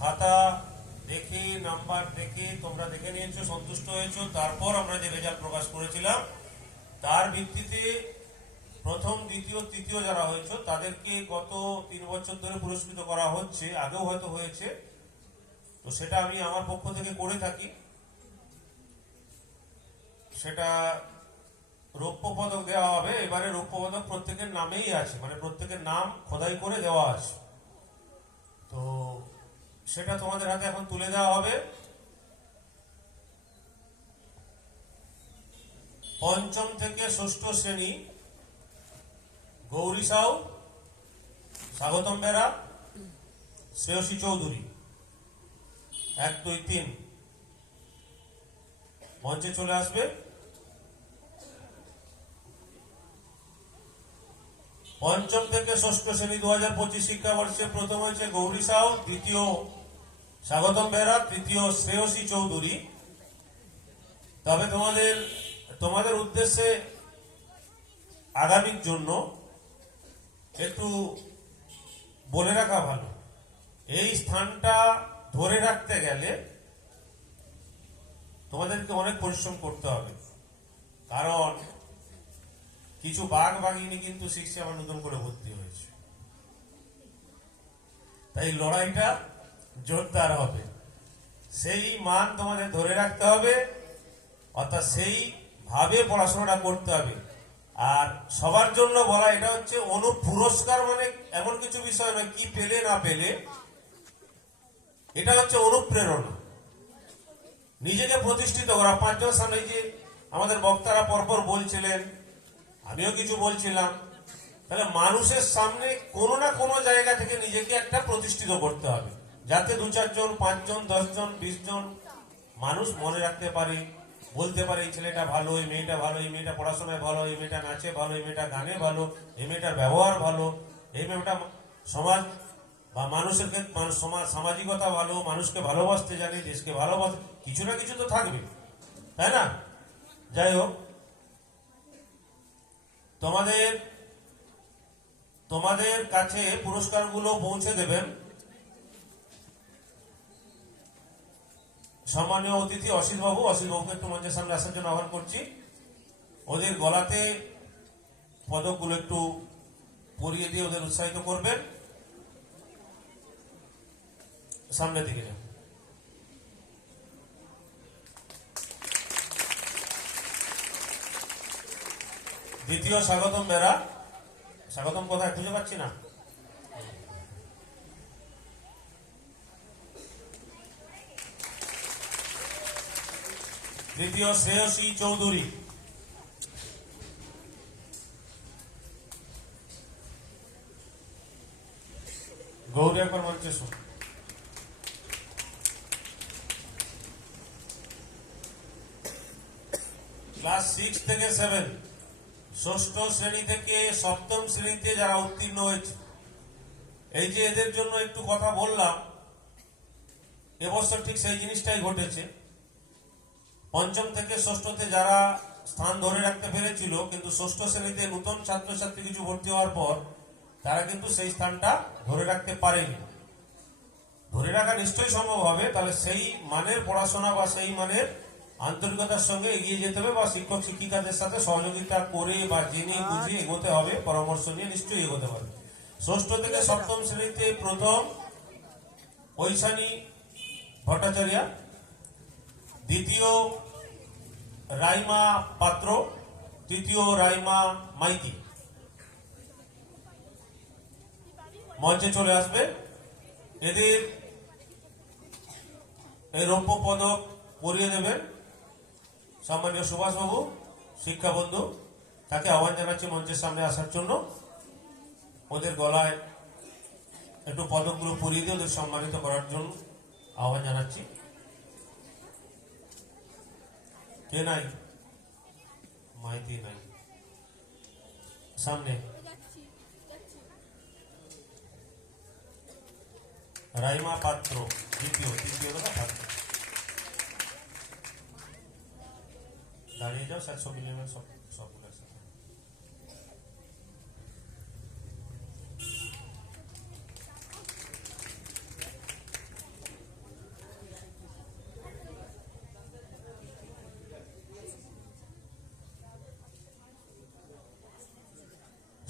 খাতা দেখে নাম্বার দেখে তোমরা দেখে নিয়েছো, সন্তুষ্ট হয়েছো। তারপর আমরা যে রেজাল্ট প্রকাশ করেছিলাম তার ভিত্তিতে প্রথম, দ্বিতীয়, তৃতীয় যারা হয়েছে তাদেরকে গত 3 বছর ধরে পুরস্কৃত করা হচ্ছে, আগেও হয়তো হয়েছে। তো সেটা আমি আমার পক্ষ থেকে করে থাকি। সেটা রৌপ্য পদক দেওয়া হবে। এবারে রৌপ্য পদক প্রত্যেকের নামেই আছে, মানে প্রত্যেকের নাম খোদাই করে দেওয়া আছে। তো সেটা তোমাদের হাতে এখন তুলে দেওয়া হবে। পঞ্চম থেকে ষষ্ঠ শ্রেণী গৌরী সাউ, স্বাগতম বেরা, শ্রেয়সী চৌধুরী 1, 2, 3 মঞ্চে চলে আসবে। পঞ্চম থেকে ষষ্ঠ শ্রেণী 2025 শিক্ষাবর্ষে প্রথম হয়েছে গৌরী সাউ, দ্বিতীয় স্বাগতম বেরা, তৃতীয় শ্রেয়সী চৌধুরী। তবে তোমাদের উদ্দেশ্যে আগামীর জন্য একটু বলে রাখা ভালো, এই স্থানটা ধরে রাখতে গেলে তোমাদেরকে অনেক পরিশ্রম করতে হবে। কারণ কিছু বাঘ বাঘিনী কিন্তু শিখছে আমার নতুন করে ভর্তি হয়েছে, তাই লড়াইটা জোরদার হবে। সেই মান তোমাদের ধরে রাখতে হবে, অর্থাৎ সেই ভাবে পড়াশোনাটা করতে হবে। আর সবার জন্য বলা, এটা হচ্ছে পুরস্কার, মানে এমন কিছু বিষয় নয় কি পেলে না পেলে, এটা হচ্ছে অনুপ্রেরণা, নিজেকে প্রতিষ্ঠিত করা। 5 জন সামনে যে আমাদের বক্তারা পরপর বলছিলেন, আমিও কিছু বলছিলাম, তাহলে মানুষের সামনে কোনো না কোনো জায়গা থেকে নিজেকে একটা প্রতিষ্ঠিত করতে হবে, যাতে 2-4 জন, 5 জন, 10 জন, 20 জন মানুষ মনে রাখতে পারে, বলতে পারে এই ছেলেটা ভালো, এই মেয়েটা ভালো, এই মেয়েটা পড়াশোনায় ভালো, এই মেয়েটা নাচে ভালো, এই মেয়েটা গানে ভালো, এই মেয়েটার ব্যবহার ভালো, এই মেয়েটা সমাজ বা মানুষের সামাজিকতা ভালো, মানুষকে ভালোবাসতে জানে, দেশকে ভালোবাসে, কিছু না কিছু তো থাকবে, তাই না? যাই হোক, তোমাদের কাছে পুরস্কারগুলো পৌঁছে দেবেন সম্মানীয় অতিথি অসিত বাবুকে একটু মঞ্চের সামনে আসার জন্য আহ্বান করছি। ওদের গলাতে পদকগুলো একটু পরিয়ে দিয়ে ওদের উৎসাহিত করবেন। সামনের দিকে যান। দ্বিতীয় স্বাগতম বেরা, স্বাগতম কোথায় খুঁজে পাচ্ছি না। তৃতীয় শ্রেয়সী চৌধুরী, গৌরী একবার মঞ্চে শুন। ক্লাস 6 থেকে 7, ষষ্ঠ শ্রেণী থেকে সপ্তম শ্রেণীতে যারা উত্তীর্ণ হয়েছে, এই যে এদের জন্য একটু কথা বললাম, এবছর ঠিক সেই জিনিসটাই ঘটেছে। পঞ্চম থেকে ষষ্ঠতে যারা স্থান ধরে রাখতে পেরেছিল, কিন্তু ষষ্ঠ শ্রেণীতে নতুন ছাত্রছাত্রী কিছু ভর্তি হওয়ার পর তারা কিন্তু সেই স্থানটা ধরে রাখতে পারেনি। ধরে রাখা নিশ্চয়ই সম্ভব হবে, তাহলে সেই মানের পড়াশোনা বা সেই মানের আন্তরিকতার সঙ্গে এগিয়ে যেতে হবে, বা শিক্ষক শিক্ষিকাদের সাথে সহযোগিতা করে বা জেনে বুঝে এগোতে হবে, পরামর্শ নিয়ে নিশ্চয়ই এগোতে হবে। ষষ্ঠ থেকে সপ্তম শ্রেণীতে প্রথম ঐশানী ভট্টাচার্য, দ্বিতীয় রাইমা পাত্র, তৃতীয় রাইমা মাইতি। মঞ্চে চলে আসবে। এদের এই রৌপ্য পদক পরিয়ে দেবেন সম্মানীয় সুভাষ বাবু, শিক্ষা বন্ধু। তাকে আহ্বান জানাচ্ছি মঞ্চের সামনে আসার জন্য। ওদের গলায় একটু পদকগুলো পরিয়ে দিয়ে ওদের সম্মানিত করার জন্য আহ্বান জানাচ্ছি। কে নাই? মাইতি নাই, সামনে রাইমা পাত্র, তৃতীয় পাত্র। দাঁড়িয়ে যাও, স্যার ছবি নেবেন সবগুলো।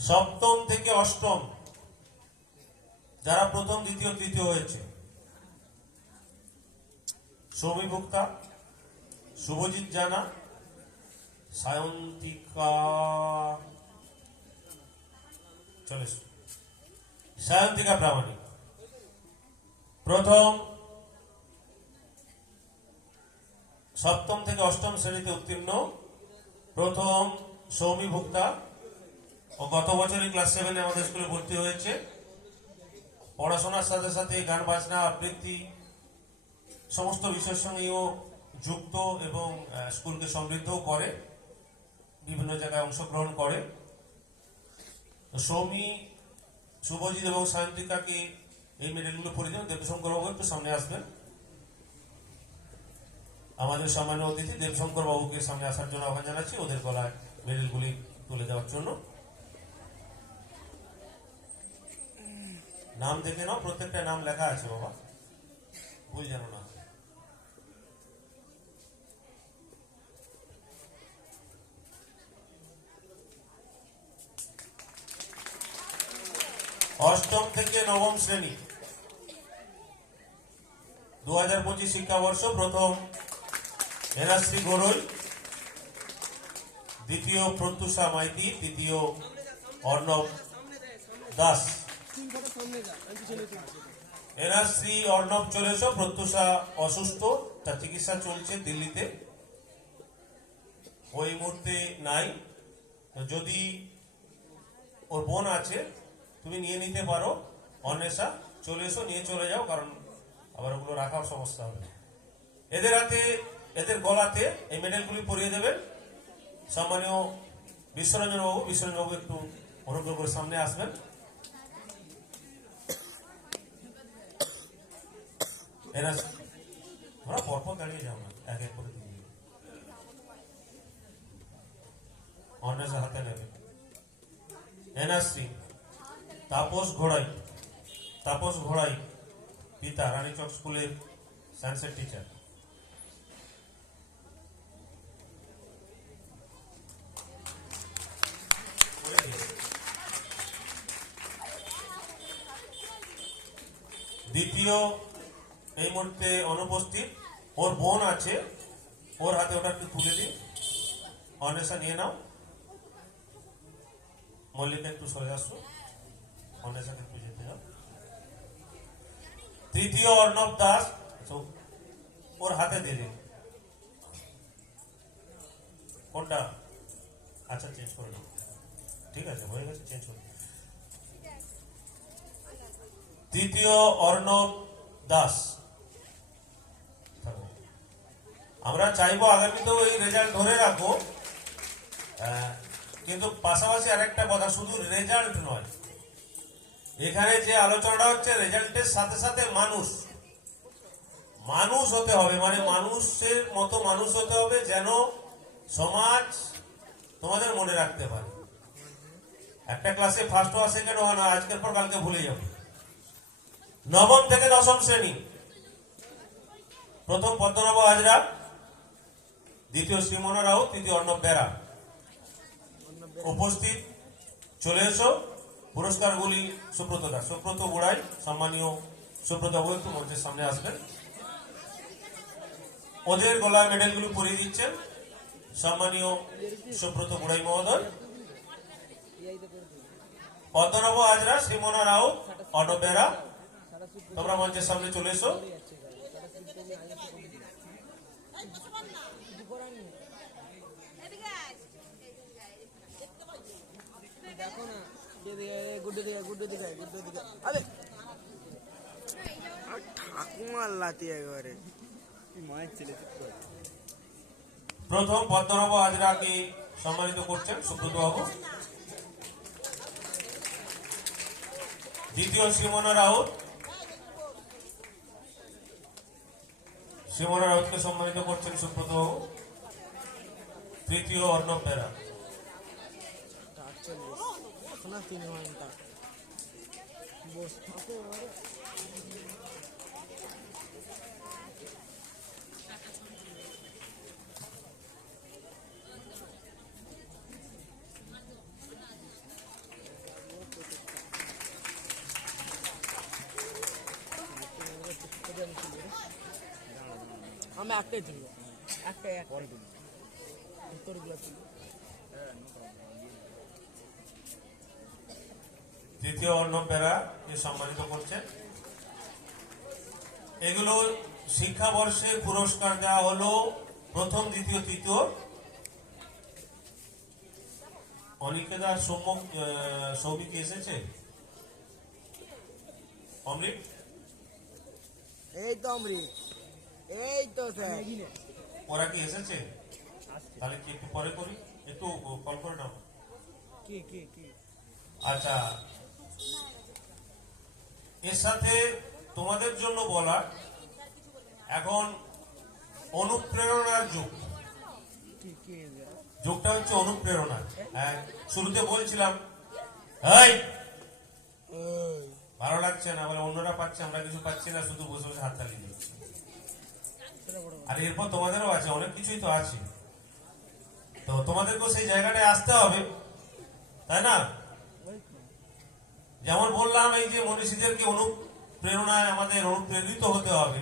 সপ্তম থেকে অষ্টম যারা প্রথম দ্বিতীয় তৃতীয় হয়েছে, সৌমি ভুক্তা, শুভজিৎ জানা, সায়ন্তিকা সায়ন্তিকা প্রামাণিক প্রথম সপ্তম থেকে অষ্টম শ্রেণীতে উত্তীর্ণ। প্রথম সৌমি ভুক্তা, ও গত বছরই ক্লাস 7 আমাদের স্কুলে ভর্তি হয়েছে। পড়াশোনার সাথে সাথে গান বাজনা আবৃত্তি সমস্ত বিষয়ের সঙ্গেও যুক্ত এবং স্কুলকে সমৃদ্ধও করে, বিভিন্ন জায়গায় অংশগ্রহণ করে। সৌমি, শুভজিৎ এবং সায়ন্তিকাকে এই মেডেলগুলো পরিয়ে দেবেন। দেবশঙ্কর বাবু একটু সামনে আসবেন। আমাদের সম্মানীয় অতিথি দেবশঙ্কর বাবুকে সামনে আসার জন্য আহ্বান জানাচ্ছি, ওদের গলায় মেডেলগুলি তুলে দেওয়ার জন্য। নাম দেখে নাও, প্রত্যেকটা নাম লেখা আছে বাবা, ভুল যেন না। অষ্টম থেকে নবম শ্রেণী 2025 শিক্ষাবর্ষ প্রথম এনাশ্রী গরৈ, দ্বিতীয় প্রত্যুষা মাইতি, তৃতীয় অর্ণব দাস। এনাশ্রী অর্ণব চলে এসো। প্রত্যুষা অসুস্থ, তার চিকিৎসা চলছে দিল্লিতে, ওই মুহূর্তে নাই। যদি ওর বোন আছে তুমি নিয়ে নিতে পারো। অন্বেষা চলে এসো, নিয়ে চলে যাও, কারণ আবার ওগুলো রাখার সমস্যা হবে। এদের হাতে, এদের গলাতে এই মেডেলগুলি পরিয়ে দেবেন সম্মানীয় বিশ্বরঞ্জন বাবু। বিশ্বরঞ্জন বাবু একটু অনুগ্রহ করে সামনে আসবেন। এরা তোমরা পরপর দাঁড়িয়ে যাও না, এক এক করে দিয়ে অন্বেষা হাতে নেবে। এনআরসি তাপস ঘোড়াই, তাপস ঘোড়াই পিতা রানীচক স্কুলের সায়েন্সের টিচার। দ্বিতীয় এই মুহূর্তে অনুপস্থিত, ওর বোন আছে, ওর হাতে ওটা একটু তুলে দিই। অন্বেষা নিয়ে নাও। মল্লিকা একটু সরে আসো, অন্বেষাকে একটু যেতে যাও। তৃতীয় অর্ণব দাস, ওর হাতে দিয়ে দিন। কোনটা? আচ্ছা চেঞ্জ করে নাও, ঠিক আছে, হয়ে গেছে, চেঞ্জ করে। তৃতীয় অর্ণব দাস। আমরা চাইবো আগামীতেও এই রেজাল্ট ধরে রাখো, কিন্তু পাশাপাশি আরেকটা কথা, শুধু রেজাল্ট নয়, এখানে যে আলোচনাটা হচ্ছে রেজাল্টের সাথে সাথে মানুষ হতে হবে, মানে মানুষের মতো মানুষ হতে হবে, যেন সমাজ তোমাদের মনে রাখতে পারে। একটা ক্লাসে ফার্স্ট হওয়া, সেকেন্ড হওয়া না, আজকের পর কালকে ভুলে যাবে। নবম থেকে দশম শ্রেণী প্রথম পদ্মনাভ হাজরা, দ্বিতীয় শ্রীমোহন রাউত, তৃতীয় অর্ণব বেরা। উপস্থিত চলে এসো। পুরস্কারগুলি সুব্রত দাস, সুব্রত বুড়াই, সম্মানীয় সুব্রত বাবু একটু মঞ্চের সামনে আসবেন। ওদের গলায় মেডেলগুলি পরিয়ে দিচ্ছেন সম্মানীয় সুব্রত বুড়াই মহোদয়। পদ্মনাভ হাজরা, শ্রীমোহন রাউত, অর্ণব বেরা, তোমরা মঞ্চের সামনে চলে এসো। প্রথম পদ্মনাভ হাজরাকে সম্মানিত করছেন সুব্রত বাবু। দ্বিতীয় শ্রীমোহন রাউত, শ্রীমোহন রাউতকে সম্মানিত করছেন সুব্রত বাবু। তৃতীয় অর্ণব বেরা। আমি একটাই তুলব, একটাই উত্তরগুলো তুলব। তৃতীয় অর্ণব বেরাকে সম্মানিত করছেন। এগুলো শিক্ষাবর্ষে পুরস্কার দেওয়া হলো প্রথম, দ্বিতীয়, তৃতীয়। অনিকেদা সৌমিক এসেছে? অমৃত, এই তো অমৃত, এই তো স্যার। ওরা কি এসেছে? তাহলে কি একটু পরে করি, একটু কল করে নাও। কি কি কি? আচ্ছা, এর সাথে তোমাদের জন্য বলা, এখন অনুপ্রেরণার যুগ। কি কি? যুগটা হচ্ছে অনুপ্রেরণা। শুরুতে বলছিলাম এই ভালো লাগছে না, বলে অন্যরা পাচ্ছে, আমরা কিছু পাচ্ছি না, শুধু বসে বসে হাততালি দিচ্ছি। আর এরপর তোমাদেরও আছে, অনেক কিছুই তো আছে, তো তোমাদেরকেও সেই জায়গাটায় আসতে হবে, তাই না? যেমন বললাম, এই যে মনীষীদেরকে অনুপ্রেরণায় আমাদের অনুপ্রেরিত হতে হবে,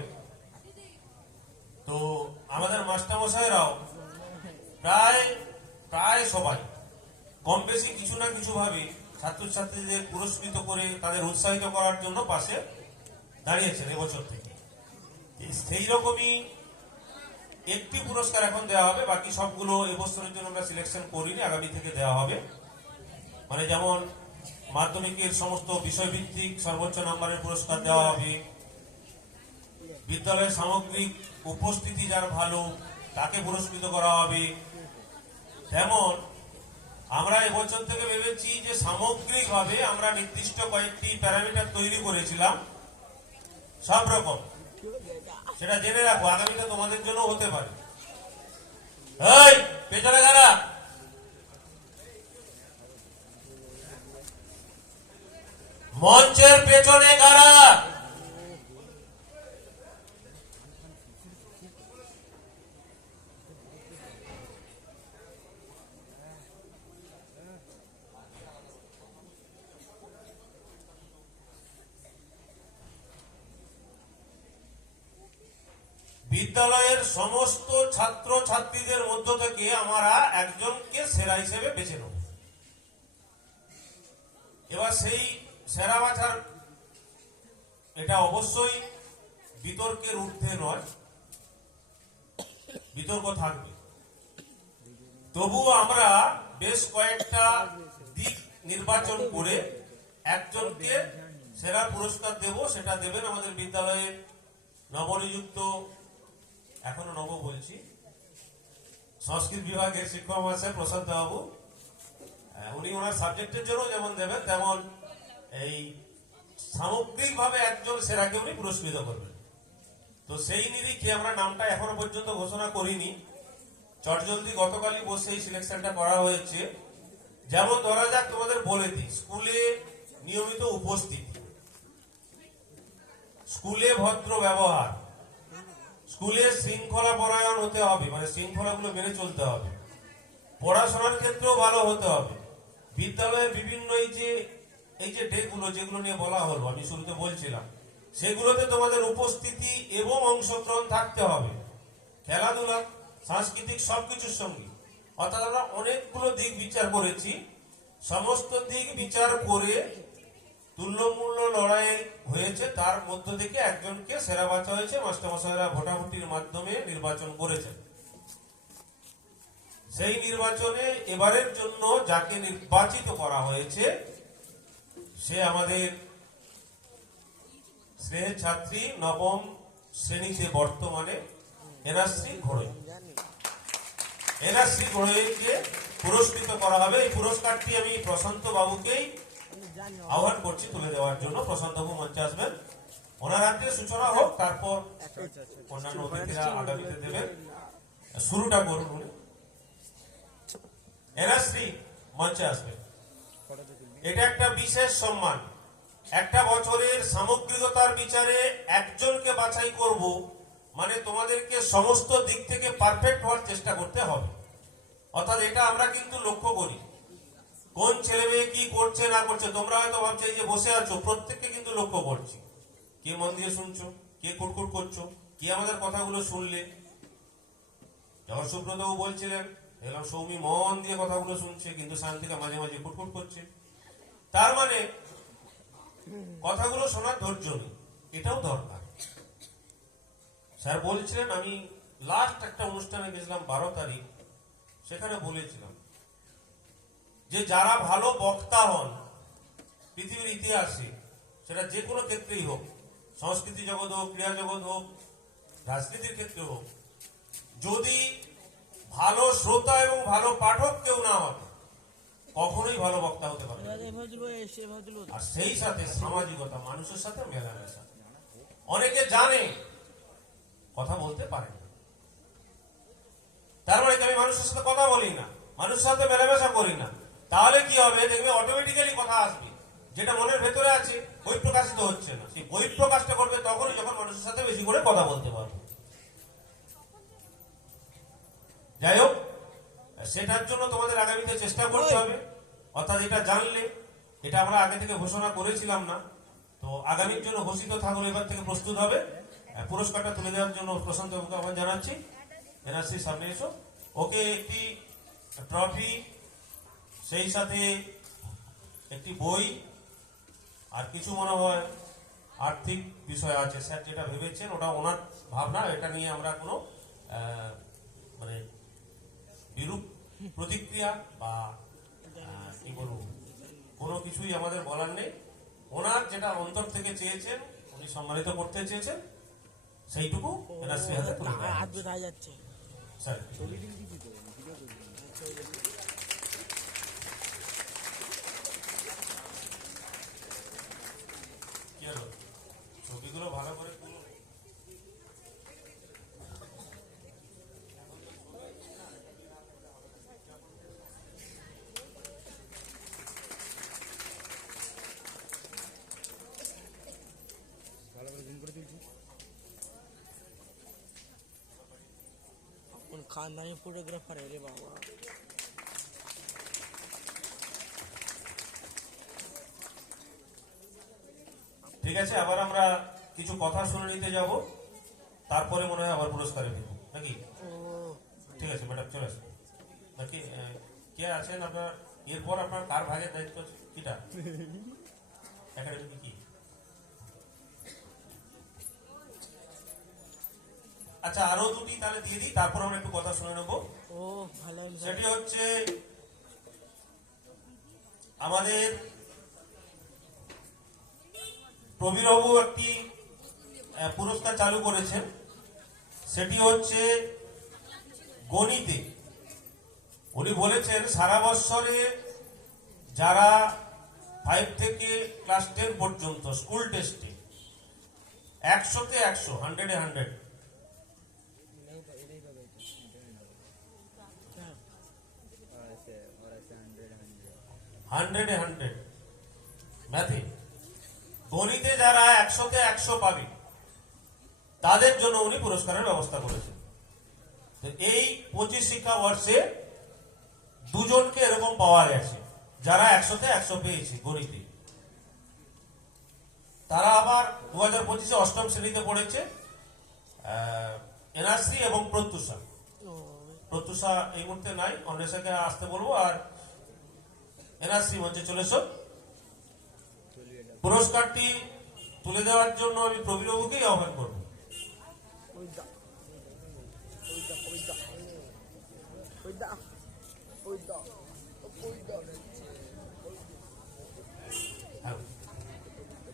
তো আমাদের মাস্টারমশাইরাও প্রায় প্রায় সবাই কম বেশি কিছু না কিছু ভাবে ছাত্রছাত্রীদের পুরস্কৃত করে তাদের উৎসাহিত করার জন্য পাশে দাঁড়িয়েছেন এবছর থেকে। সেই রকমই একটি পুরস্কার এখন দেওয়া হবে, বাকি সবগুলো এবছরের জন্য আমরা সিলেকশন করিনি, আগামী থেকে দেওয়া হবে। মানে যেমন মাধ্যমিকের সমস্ত বিষয়ভিত্তিক সর্বোচ্চ নম্বরের পুরস্কার দেওয়া হবে, বিদ্যালয়ের সামগ্রিক উপস্থিতি যার ভালো তাকে পুরস্কৃত করা হবে। তেমন আমরা এবছর থেকে ভেবেছি যে সামগ্রিকভাবে আমরা নির্দিষ্ট কয়েকটি প্যারামিটার তৈরি করেছিলাম সব রকম, সেটা জেনে রাখো, আগামীতে তোমাদের জন্য হতে পারে। এই পেছনে কারা? মঞ্চের পেছনে কারা? বিদ্যালয়ের সমস্ত ছাত্র ছাত্রীদের মধ্য থেকে আমরা একজনকে সেরা হিসেবে বেছে নেব। এবার সেই সেরা বাছার, এটা অবশ্যই বিতর্কের ঊর্ধ্বে নয়, বিতর্ক থাকবে, তবুও আমরা বেশ কয়েকটা দিক নির্বাচন করে একজনকে সেরা পুরস্কার দেব। সেটা দেবেন আমাদের বিদ্যালয়ের নবনিযুক্ত, এখনো নব বলছি, সংস্কৃত বিভাগের শিক্ষক মহাশয় প্রশান্ত বাবু। উনি ওনার সাবজেক্টের জন্য যেমন দেবেন, তেমন এই সামগ্রিকভাবে একজন সেরাকে উনি পুরস্কৃত করবেন। তো সেই নিরিখে আমরা নামটা এখনো পর্যন্ত ঘোষণা করিনি, চটজলদি গতকালই বসে এই সিলেকশনটা করা হয়েছে। যেমন ধরা যাক, তোমাদের বলে দিই, স্কুলে নিয়মিত উপস্থিতি, স্কুলে ভদ্র ব্যবহার, স্কুলে শৃঙ্খলা পরায়ণ হতে হবে, মানে শৃঙ্খলাগুলো মেনে চলতে হবে, পড়াশোনার ক্ষেত্রেও ভালো হতে হবে, বিদ্যালয়ের বিভিন্ন এই যে ডেগুলো যেগুলো নিয়ে বলা হলো, আমি শুরুতে বলছিলাম, সেগুলোতে তোমাদের উপস্থিতি এবং অংশগ্রহণ থাকতে হবে, খেলাধুলা, সাংস্কৃতিক সবকিছুর সঙ্গে। অর্থাৎ আমরা অনেকগুলো দিক বিচার করেছি, সমস্ত দিক বিচার করে তুল্যমূল্য লড়াই হয়েছে, তার মধ্য থেকে একজনকে সেরা বাছা হয়েছে। মাস্টারমশাইরা ভোটাভুটির মাধ্যমে নির্বাচন করেছেন। সেই নির্বাচনে এবারের জন্য যাকে নির্বাচিত করা হয়েছে সে আমাদের স্নেহের ছাত্রী, নবম শ্রেণীতে বর্তমানে এনাশ্রী ঘোড়ই। এনাশ্রী ঘোড়ইকে পুরস্কৃত করা হবে। এই পুরস্কারটি আমি প্রশান্ত বাবুকেই আহ্বান করছি তুলে দেওয়ার জন্য। প্রশান্ত বাবু মঞ্চে আসবেন, ওনার আগে সূচনা হোক, তারপর অন্যান্য অতিথিরা আগামীতে দেবেন। শুরুটা করুন উনি। এনাশ্রী মঞ্চে আসবেন। এটা একটা বিশেষ সম্মান। একটা বছরের সামগ্রিকতার বিচারে একজনকে বাছাই করব, মানে তোমাদেরকে সমস্ত দিক থেকে পারফেক্ট হওয়ার চেষ্টা করতে হবে। অর্থাৎ এটা আমরা কিন্তু লক্ষ্য করি, কোন ছেলে মেয়ে কি করছে না করছে। তোমরা হয়তো ভাবছো এই যে বসে আছো, প্রত্যেককে কিন্তু লক্ষ্য করছি, কে মন দিয়ে শুনছো, কে কুটকুট করছো, কে আমাদের কথাগুলো শুনলে, যখন সুব্রতবাবু বলছিলেন, এলাম সৌমি মন দিয়ে কথাগুলো শুনছে, কিন্তু শান্তিকা মাঝে মাঝে কুটকুট করছে। তার মানে কথাগুলো শোনার ধৈর্য নেই, এটাও দরকার। স্যার বলছিলেন, আমি লাস্ট একটা অনুষ্ঠানে গেছিলাম 12 তারিখ, সেখানে বলেছিলাম যে যারা ভালো বক্তা হন পৃথিবীর ইতিহাসে, সেটা যে কোনো ক্ষেত্রেই হোক, সংস্কৃতি জগৎ হোক, ক্রীড়া জগৎ হোক, রাজনীতির ক্ষেত্রে হোক, যদি ভালো শ্রোতা এবং ভালো পাঠক কেউ না হবে, কখনোই ভালো বক্তা হতে পারে না। আর সেই সাথে সামাজিকতা, মানুষের সাথে মেলামেশা। অনেকে জানে, কথা বলতে পারে না। তার মানে কি আমি মানুষের সাথে কথা বলি না, মানুষের সাথে মেলামেশা করি না, তাহলে কি হবে? দেখবে অটোমেটিক্যালি কথা আসবে, যেটা মনের ভেতরে আছে বই প্রকাশিত হচ্ছে না। সেই বই প্রকাশটা করবে তখনই যখন মানুষের সাথে বেশি করে কথা বলতে পারবে। যাই হোক, সেটার জন্য তোমাদের আগামীতে চেষ্টা করতে হবে। অর্থাৎ এটা জানলে, এটা আমরা আগে থেকে ঘোষণা করেছিলাম না, তো আগামীর জন্য ঘোষিত থাকলে এবার থেকে প্রস্তুত হবে। পুরস্কারটা তুলে দেওয়ার জন্য প্রশান্ত বাবুকে আহ্বান জানাচ্ছি। এনআরসি সামনে এসো। ওকে একটি ট্রফি, সেই সাথে একটি বই, আর কিছু মনে হয় আর্থিক বিষয় আছে। স্যার যেটা ভেবেছেন ওটা ওনার ভাবনা, এটা নিয়ে আমরা কোনো মানে বিরূপ প্রতিক্রিয়া বা কি বলবো, কোনো কিছুই আমাদের বলার নেই। ওনার যেটা অন্তর থেকে চেয়েছেন, উনি সম্মানিত করতে চেয়েছেন, সেইটুকু এনআরসি হাতে তুলে দেওয়া হচ্ছে। স্যার কি হলো, ছবিগুলো ভালো করে তুলো। खानदानी फोटोग्राफर है रे बाबा। ঠিক আছে, আবার আমরা কিছু কথা শুনে নিতে যাব, তারপরে মনে হয় আবার পুরস্কারে দেবো নাকি? ঠিক আছে ম্যাডাম, চলে আসুন। নাকি কে আছেন আপনার? এরপর আপনার কার ভাগের দায়িত্ব কিটা একাডেমি কি? আচ্ছা, আরো দুটি তাহলে দিয়ে দিই, তারপর আমরা একটু কথা শুনে নেবো। সেটি হচ্ছে আমাদের প্রবীরবাবু একটি পুরস্কার চালু করেছেন, সেটি হচ্ছে গণিতে। উনি বলেছেন সারা বছরে যারা 5 থেকে ক্লাস 10 পর্যন্ত স্কুল টেস্টে 100-তে 100, 100-এ 100, 100-এ 100 ম্যাথে, গণিতে যারা 100-তে 100 পাবে, তাদের জন্য উনি পুরস্কারের ব্যবস্থা করেছেন। তো এই 25 শিক্ষাবর্ষে দুজনকে এরকম পাওয়া গেছে, যারা 100-তে 100 পেয়েছে গণিতে। তারা আবার 2025-এ 8ম শ্রেণীতে পড়েছে, এনআরসি এবং প্রত্যুষা। প্রত্যুষা এই মুহূর্তে নাই, অন্বেষাকে আসতে বলবো। আর এনআরসি মঞ্চে চলে এসো। পুরস্কারটি তুলে দেওয়ার জন্য আমি প্রবীরবাবুকেই আহ্বান করবো।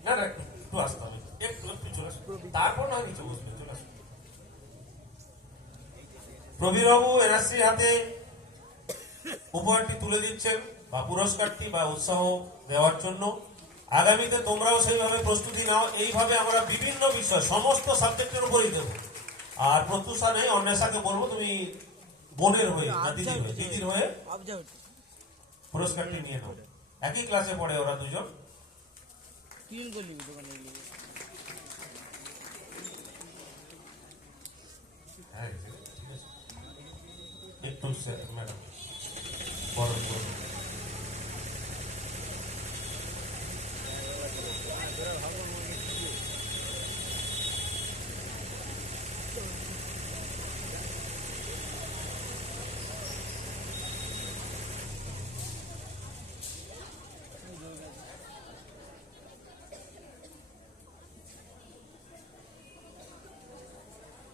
না না, একটু আসতে হবে, একটু চলে আসো, তারপর না নিচে বসবে। চলে আসো। প্রবীরবাবু এনআরসি হাতে উপহারটি তুলে দিচ্ছেন, বা পুরস্কারটি, বা উৎসাহ দেওয়ার জন্য। আগামীতে তোমরাও সেইভাবে প্রস্তুতি নাও। এইভাবে আমরা বিভিন্ন বিষয়, সমস্ত সাবজেক্টের উপরই দেবো। আর প্রত্যুষা নেই, অন্বেষাকে বলবো তুমি বোনের হয়ে না দিদির হয়ে পুরস্কারটি নিয়ে নাও। একই ক্লাসে পড়ে ওরা দুজন। হ্যাঁ, একটু ম্যাডাম বড়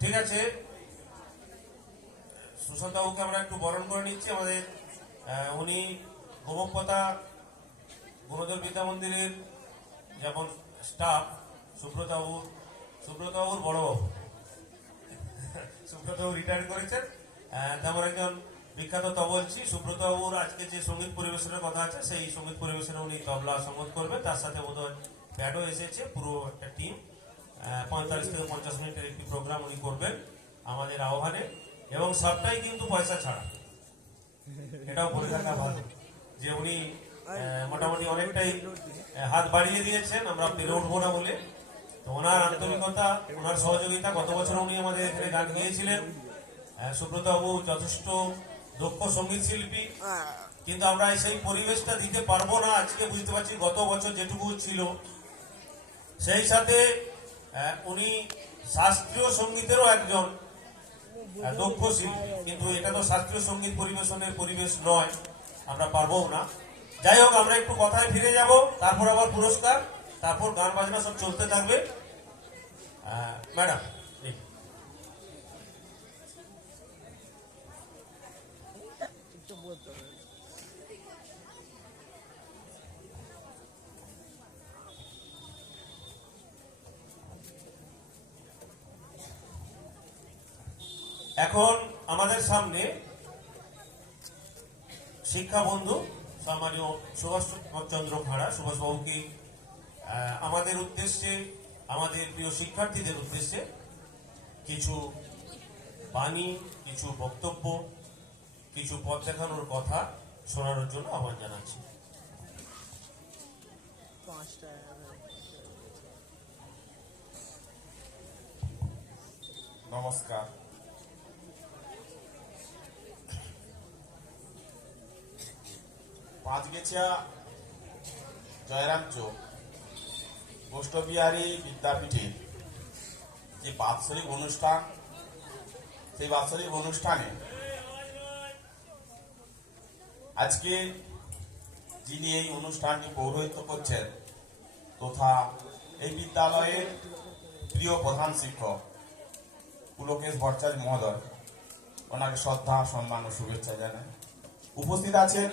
ঠিক আছে, সুশান্ত বাবুকে আমরা একটু বরণ করে নিচ্ছি। আমাদের উনি গোমকপতা গুণধর বিদ্যা মন্দিরের যেমন স্টাফ সুব্রতবাবুর বড়বাবু সুব্রতবাবু রিটায়ার করেছেন, তেমন একজন বিখ্যাত তবলছি। সুব্রতবাবুর আজকে যে সঙ্গীত পরিবেশনের কথা আছে, সেই সঙ্গীত পরিবেশনে উনি তবলা সঙ্গত করবেন। তার সাথে বোধহয় ব্যান্ডও এসেছে, পুরো একটা টিম। 45 থেকে 50 মিনিটের একটি প্রোগ্রাম উনি করবেন আমাদের আহ্বানে, এবং সবটাই কিন্তু পয়সা ছাড়া। এটাও বলে রাখা ভালো যে উনি মোটামুটি অনেকটাই হাত বাড়িয়ে দিয়েছেন, আমরা পেরে উঠবো না বলে। তো ওনার আন্তরিকতা, ওনার সহযোগিতা, গত বছর উনি আমাদের এখানে গান গেয়েছিলেন। সুব্রত বাবু যথেষ্ট দক্ষ সঙ্গীত শিল্পী, কিন্তু আমরা সেই পরিবেশটা দিতে পারবো না আজকে, বুঝতে পারছি। গত বছর যেটুকু ছিল, সেই সাথে উনি শাস্ত্রীয় সঙ্গীতেরও একজন দক্ষ শিল্পী, কিন্তু এটা তো শাস্ত্রীয় সঙ্গীত পরিবেশনের পরিবেশ নয়, আমরা পারবো না। যাই হোক, আমরা একটু কথায় ফিরে যাব, তারপর আবার পুরস্কার, তারপর গান বাজনা সব চলতে থাকবে। ম্যাডাম, একটু বলতে হবে। এখন আমাদের সামনে শিক্ষা বন্ধু সম্মানীয় সুভাষ চন্দ্র খাড়া, সুভাষবাবুকে আমাদের উদ্দেশ্যে, আমাদের প্রিয় শিক্ষার্থীদের উদ্দেশ্যে কিছু বাণী, কিছু বক্তব্য, কিছু পথ দেখানোর কথা শোনানোর জন্য আহ্বান জানাচ্ছি। 5 টাকা। নমস্কার। পাঁচগেছিয়া জয়রাম চোক গোষ্ঠবিহারী বিদ্যাপীঠের যে বাৎসরিক অনুষ্ঠান, সেই বাৎসরিক অনুষ্ঠানে আজকে যিনি এই অনুষ্ঠানটি পৌরোহিত্য করছেন তথা এই বিদ্যালয়ের প্রিয় প্রধান শিক্ষক পুলকেশ ভট্টাচার্য মহোদয়, ওনাকে শ্রদ্ধা, সম্মান ও শুভেচ্ছা জানাই। উপস্থিত আছেন